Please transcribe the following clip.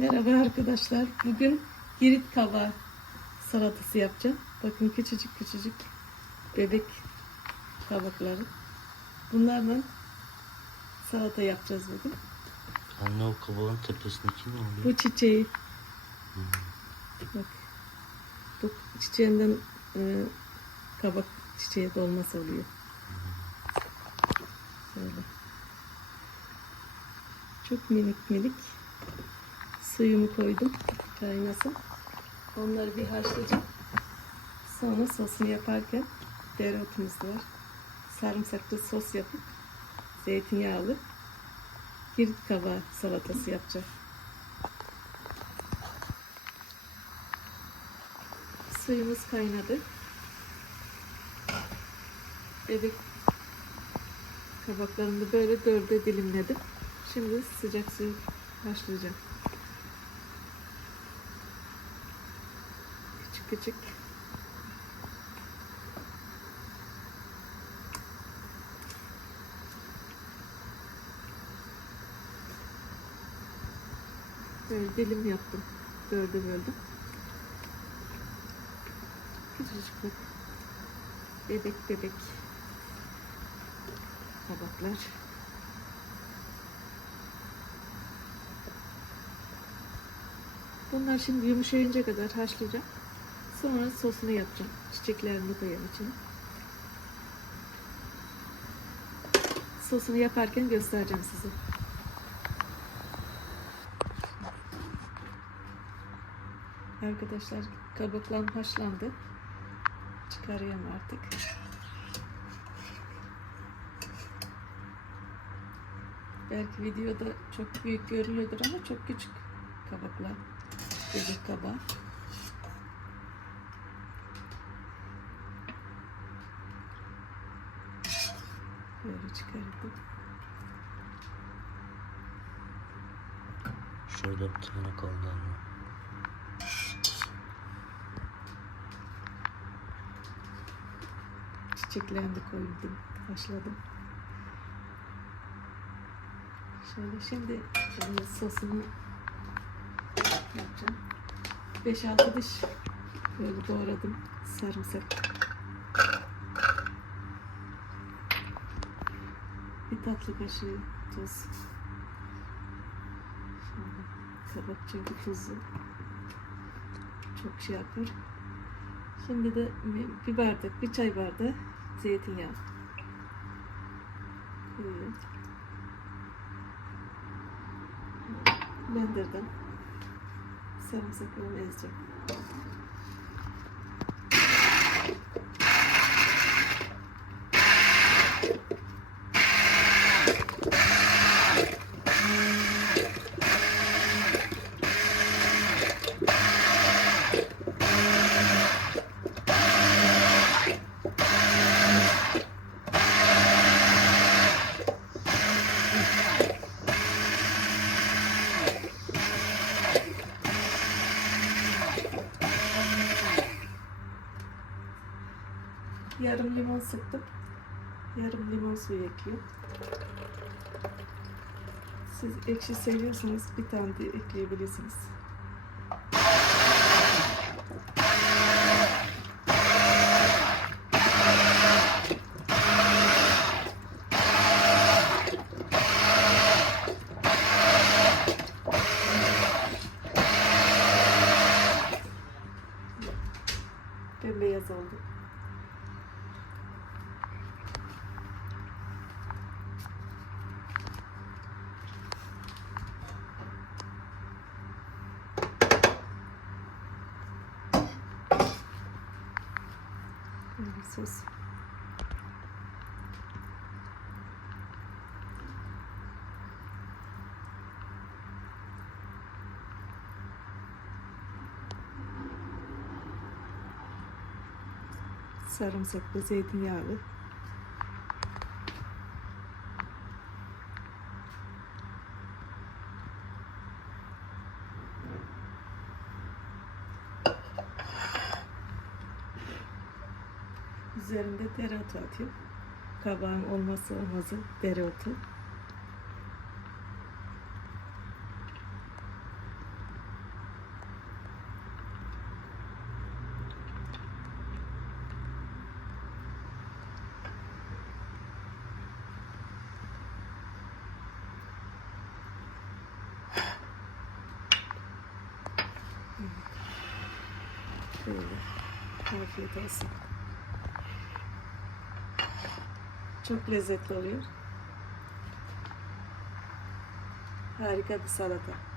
Merhaba arkadaşlar. Bugün girit kabağı salatası yapacağım. Bakın küçücük küçücük bebek kabakları. Bunlarla salata yapacağız bugün. Anne o kabağın tepesindeki ne oluyor? Bu çiçeği bak bu çiçeğinden e, kabak çiçeği dolması oluyor. Böyle. Çok minik minik suyumu koydum kaynasın. Onları bir haşlayacağım. Sonra sosunu yaparken dereotumuz var. Sarımsaklı sos yapıp zeytinyağlı girit kabağı salatası yapacağım. Suyumuz kaynadı. Bebek kabaklarını böyle dörde dilimledim. Şimdi sıcak suyu haşlayacağım. Küçük. Böyle dilim yaptım. Dörde böldüm. Küçücük bak. Bebek bebek. Tabaklar. Bunlar şimdi yumuşayınca kadar haşlayacağım. Sonra sosunu yapacağım. Çiçeklerini koyacağım içine. Sosunu yaparken göstereceğim size. Arkadaşlar kabaklarım haşlandı. Çıkarıyorum artık. Belki videoda çok büyük görünüyordur ama çok küçük kabaklar. Bebek kabağı. Böyle çıkardım. Şurada bir tane kaldı anne. Çiçeklerini de koydum, haşladım. Şöyle şimdi e, sosunu yapacağım. 5-6 diş böyle doğradım sarımsak. Tatlı kaşığı tuz. Şöyle kabak çünkü tuzlu. Çok şey yapar. Şimdi de bir bardak, bir çay bardağı zeytinyağı koyuyorum. Blender'dan sarımsaklarını ezeceğim. Yarım limon sıktım. Yarım limon suyu ekliyorum. Siz ekşi seviyorsanız bir tane de ekleyebilirsiniz. Bembeyaz oldu. Sos. Sarımsaklı, zeytinyağlı. Üzerinde dereotu atayım. Kabağın olması olmazı dereotu. Şöyle. Afiyet olsun. Çok lezzetli oluyor. Harika bir salata.